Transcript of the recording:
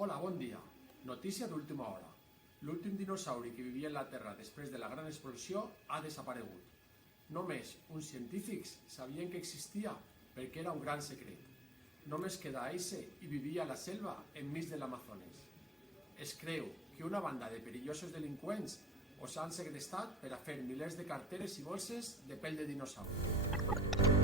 Hola, bon dia. Notícia d'última hora. L'últim dinosauri que vivia en la Terra després de la gran explosió ha desaparegut. Només uns científics sabien que existia perquè era un gran secret. Només queda eixe i vivia a la selva enmig de l'Amazones. Es creu que una banda de perillosos delinqüents us han segrestat per a fer milers de carteres i bosses de pell de dinosauri.